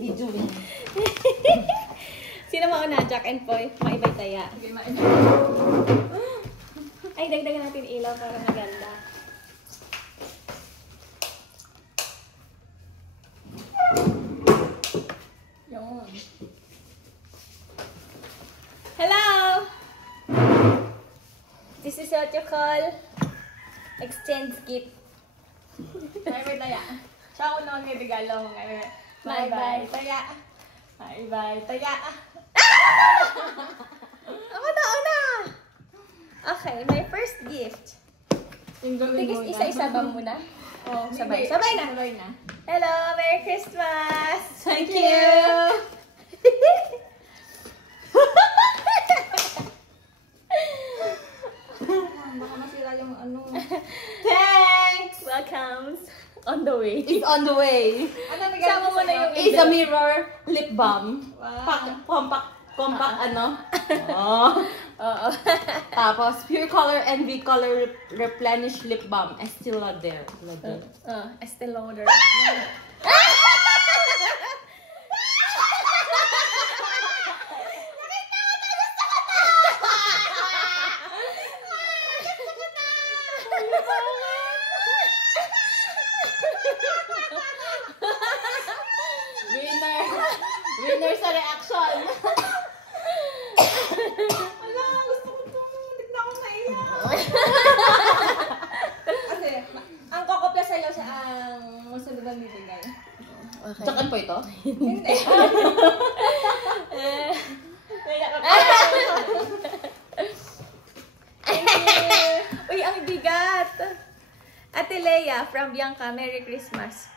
Bijuin. Sino mauna? Jack and Poy? Maibay taya. Okay, maibay. Ay, dagdagan natin ilaw para maganda. Yun. Hello! This is what you call exchange gift. Maibay taya. Siya ako naman may regalo mo ngayon. Bye-bye, taya. Bye-bye, taya. Ako na, una! Okay, my first gift. Tigis isa-isa ba muna? Oh, Sabay na. Sabay na. Hello! Merry Christmas! Thank you! Baka masira yung ano. Thanks! Welcomes on the way. It's on the way. Ano regalo Sama mo na yung It's a mirror lip balm. Wow. Compact ano? Oh. Oo. Tapos, Pure Color NV Color Replenish Lip Balm. Estee Lauder. Estee Lauder. Winner sa reaction. Wala, gusto ko ito. Hindi na ako naiyak. Kasi, ang kokopya sa'yo siya ang musunod ang bibigay. Okay. Tsakan po ito? Hindi. Uy, ang bigat! Ate Leia from Bianca, Merry Christmas.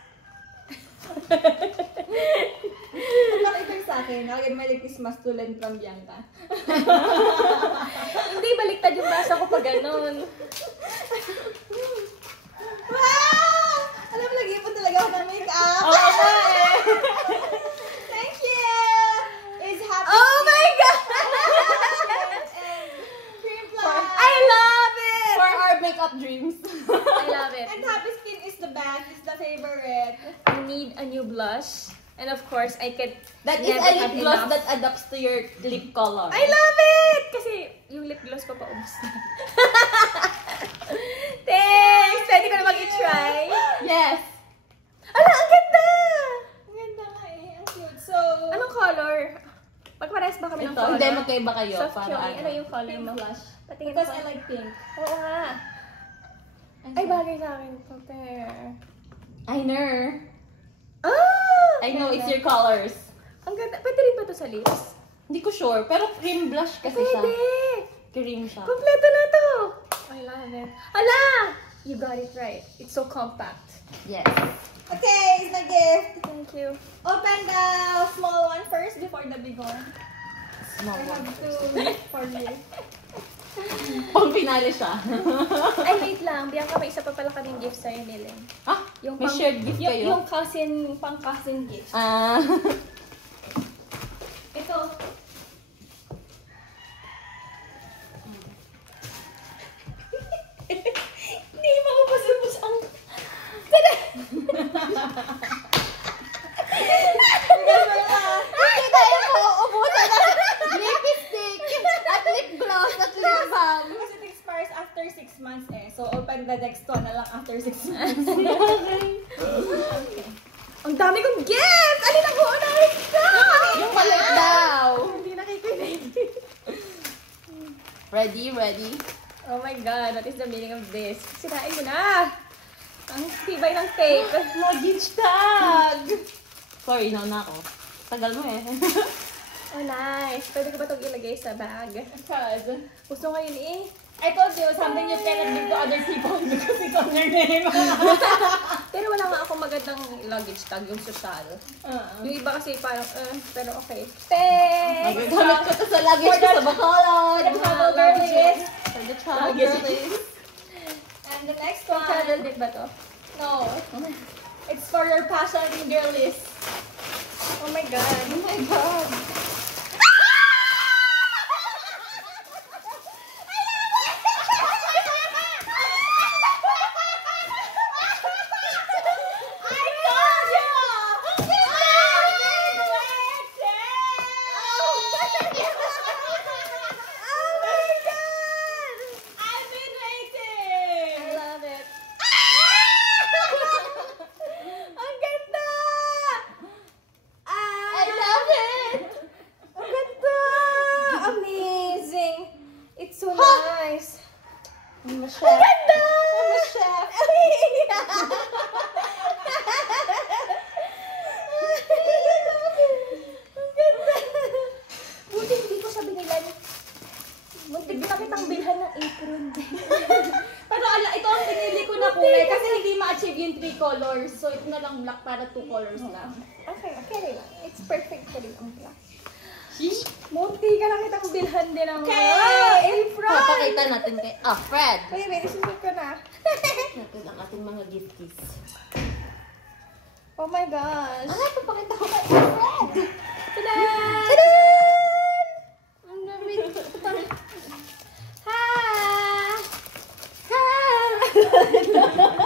Para ito yung sa akin. Again, Merry Christmas to Len from Bianca. Hindi, baliktad yung basa ko pag ganun. Wow! Alam mo, nag-ipon talaga ako ng make-up. Oo nga eh. Thank you! It's happy. Oh my God! And cream plus. I love it! For our makeup dreams. I love it. And Happy Skin is the best. It's the favorite. I need a new blush. And of course, I can That is never a lip have gloss enough. that adapts to your lip color. I love it! Kasi yung lip gloss ko paubos na. Thanks! Pwede ko na mag-i-try. Yes. Ala, ang ganda! Ang ganda nga eh. Ang cute. So, Anong color? Magparehas ba kami ng Ito, color? hindi, magkaiba kayo. Soft Para chewy. Ano yung color pink mo? blush. Patingin Because ko. I like pink. Oo nga. Ay, bagay sa akin. Compare. I know. Ah! I know, it's your colors. Ang ganda. Pwede rin ba ito sa lips? Hindi ko sure, pero cream blush kasi siya. Pwede! Cream siya. Kompleto na to! I love it. Ala! You got it right. It's so compact. Yes. Okay, it's my gift. Thank you. Open the small one first before the big one. Small I one. have to gift for you. Pang finale siya. Ay, wait lang. Bianca, may isa pa pala kaming gift sa'yo, Nilen. Ah, may shared gift kayo? Yung cousin, pang-cousin gift. Ah. Ito. Hindi makapasubos ang... Tada! Hindi tayo mauubusan ng lipstick at lip gloss at lip balm. Because it expires after 6 months eh. So, open the next one na lang after 6 months. Ang dami kong gift! Alin ang uunahin ka? Yung palit daw. Hindi nakikinig. Ready, ready? Oh my God, what is the meaning of this? Sirain mo na! Ang tibay ng tape. Luggage tag! Sorry, nauna ako. Tagal mo eh. Oh, nice. Pwede ko ba itong ilagay sa bag? Because Gusto ngayon eh. I told you something you cannot give to other people because it's on your name. Pero wala nga akong magandang luggage tag, yung social. Yung iba kasi parang, pero okay. Thanks! Magagamit ko to sa luggage ko sa Bacolod. For the travel girlies. For the travel Luggage. girlies. And the next Pang one. travel din ba to? No. It's for your passion girlies. Oh my God. Oh my God. I told you! colors. So, ito na lang black para 2 colors lang. Okay, okay lang. It's perfect pa rin ang black. Munti ka na kitang bilhan din ang April! Papakita natin kay Fred. Wait, isusunod ko na. Natin ang ating mga gifties. Oh my gosh. Papakita ko kay Fred. Tada! Tadaan! Ang dami. Ha! Ha!